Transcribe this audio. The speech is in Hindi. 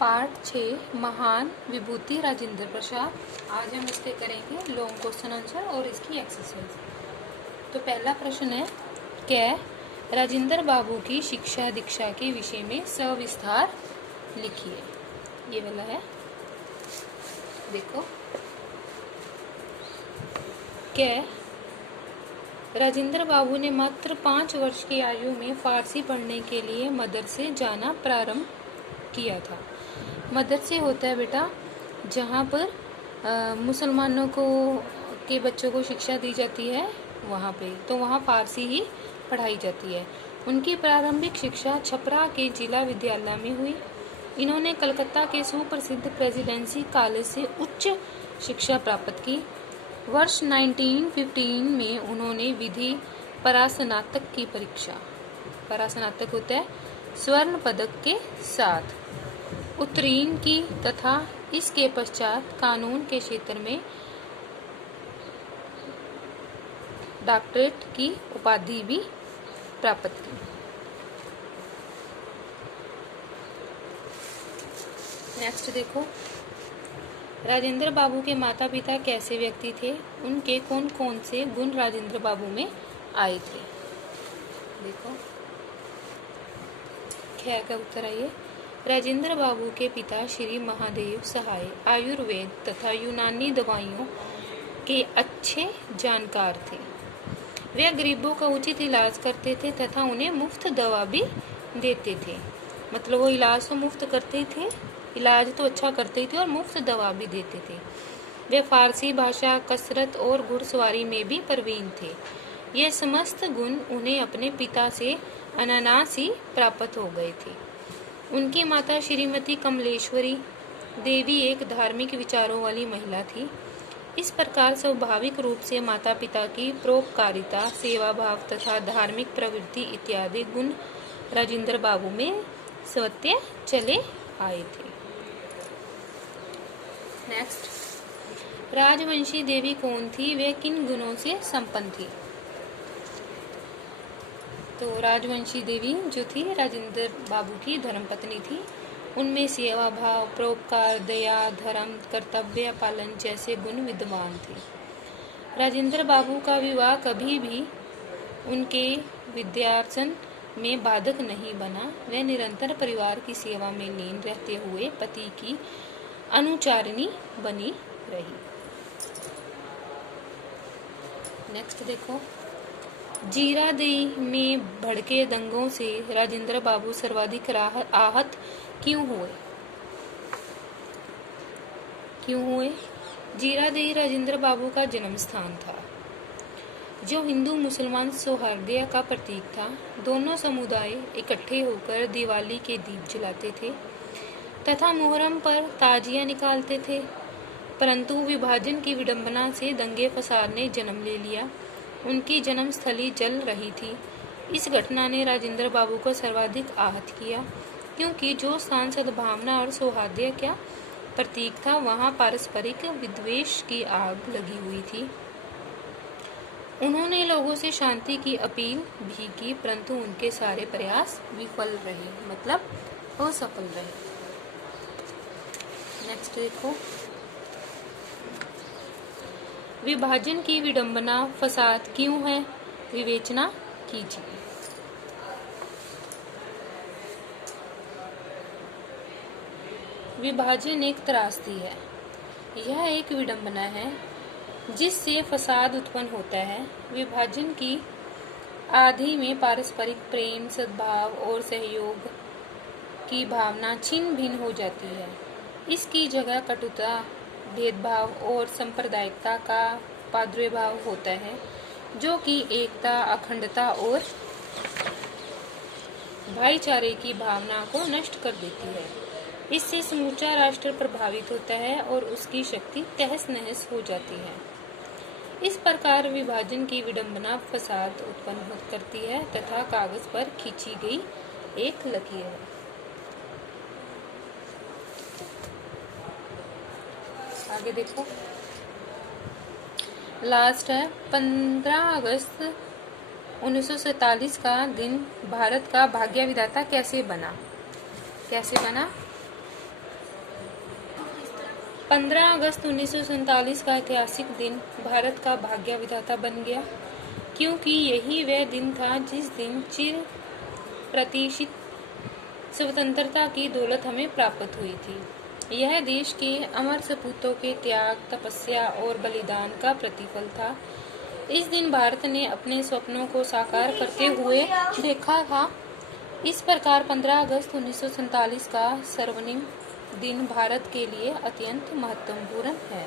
पार्ट 6 महान विभूति राजेंद्र प्रसाद। आज हम इसके करेंगे लॉन्ग क्वेश्चन आंसर और इसकी एक्सरसाइज। तो पहला प्रश्न है, क्या राजेंद्र बाबू की शिक्षा दीक्षा के विषय में सविस्तार लिखिए। ये वाला है, देखो। क्या राजेंद्र बाबू ने मात्र 5 वर्ष की आयु में फारसी पढ़ने के लिए मदरसे जाना प्रारंभ किया था। मदरसे होता है बेटा जहाँ पर मुसलमानों को के बच्चों को शिक्षा दी जाती है, वहाँ पे तो वहाँ फारसी ही पढ़ाई जाती है। उनकी प्रारंभिक शिक्षा छपरा के जिला विद्यालय में हुई। इन्होंने कलकत्ता के सुप्रसिद्ध प्रेसिडेंसी कॉलेज से उच्च शिक्षा प्राप्त की। वर्ष 1915 में उन्होंने विधि परास्नातक की परीक्षा, परास्नातक होता है स्वर्ण पदक के साथ, उत्तीर्ण की तथा इसके पश्चात कानून के क्षेत्र में डॉक्टरेट की उपाधि भी प्राप्त की। नेक्स्ट देखो, राजेंद्र बाबू के माता पिता कैसे व्यक्ति थे, उनके कौन कौन से गुण राजेंद्र बाबू में आए थे। देखो क्या का उत्तर आइए। राजेंद्र बाबू के पिता श्री महादेव सहाय आयुर्वेद तथा यूनानी दवाइयों के अच्छे जानकार थे। वे गरीबों का उचित इलाज करते थे तथा उन्हें मुफ्त दवा भी देते थे। मतलब वो इलाज तो मुफ्त करते थे, इलाज तो अच्छा करते थे और मुफ्त दवा भी देते थे। वे फारसी भाषा, कसरत और घुड़सवारी में भी प्रवीण थे। ये समस्त गुण उन्हें अपने पिता से अनायास ही प्राप्त हो गए थे। उनकी माता श्रीमती कमलेश्वरी देवी एक धार्मिक विचारों वाली महिला थी। इस प्रकार स्वाभाविक रूप से माता पिता की परोपकारिता, सेवा भाव तथा धार्मिक प्रवृत्ति इत्यादि गुण राजेंद्र बाबू में स्वतः चले आए थे। नेक्स्ट, राजवंशी देवी कौन थी, वे किन गुणों से संपन्न थी। तो राजवंशी देवी जो थी राजेंद्र बाबू की धर्मपत्नी थी। उनमें सेवा भाव, परोपकार, दया, धर्म, कर्तव्य पालन जैसे गुण विद्यमान थे। राजेंद्र बाबू का विवाह कभी भी उनके विद्यार्जन में बाधक नहीं बना। वे निरंतर परिवार की सेवा में लीन रहते हुए पति की अनुचारिणी बनी रही। नेक्स्ट देखो, जीरादेई में भड़के दंगों से राजेंद्र बाबू सर्वाधिक आहत क्यों हुए? जीरादेई राजेंद्र बाबू का जन्म स्थान था, जो हिंदू मुसलमान सौहार्द का प्रतीक था। दोनों समुदाय इकट्ठे होकर दिवाली के दीप जलाते थे तथा मुहर्रम पर ताजिया निकालते थे, परंतु विभाजन की विडंबना से दंगे फसाद ने जन्म ले लिया। उनकी जन्म स्थली जल रही थी। इस घटना ने राजेंद्र बाबू को सर्वाधिक आहत किया, क्योंकि जो स्थान सद्भावना और सौहार्द का प्रतीक था, वहां पारस्परिक विद्वेष की आग लगी हुई थी। उन्होंने लोगों से शांति की अपील भी की, परंतु उनके सारे प्रयास विफल रहे, मतलब असफल रहे। नेक्स्ट देखो, विभाजन की विडंबना फसाद क्यों है, विवेचना कीजिए। विभाजन एक त्रासदी है। यह एक विडंबना है जिससे फसाद उत्पन्न होता है। विभाजन की आदि में पारस्परिक प्रेम, सद्भाव और सहयोग की भावना छिन्न भिन्न हो जाती है। इसकी जगह कटुता, भेदभाव और सांप्रदायिकता का प्रादुर्भाव होता है, जो कि एकता, अखंडता और भाईचारे की भावना को नष्ट कर देती है। इससे समूचा राष्ट्र प्रभावित होता है और उसकी शक्ति तहस नहस हो जाती है। इस प्रकार विभाजन की विडंबना फसाद उत्पन्न करती है तथा कागज पर खींची गई एक लकीर है। आगे देखो, लास्ट है 15 अगस्त 1947 का दिन भारत का भाग्य विधाता कैसे बना? 15 अगस्त 1947 का ऐतिहासिक दिन भारत का भाग्य विधाता बन गया, क्योंकि यही वह दिन था जिस दिन चिर प्रतीक्षित स्वतंत्रता की दौलत हमें प्राप्त हुई थी। यह देश के अमर सपूतों के त्याग, तपस्या और बलिदान का प्रतिफल था। इस दिन भारत ने अपने सपनों को साकार करते हुए देखा था। इस प्रकार 15 अगस्त 1947 का स्वर्णिम दिन भारत के लिए अत्यंत महत्वपूर्ण है।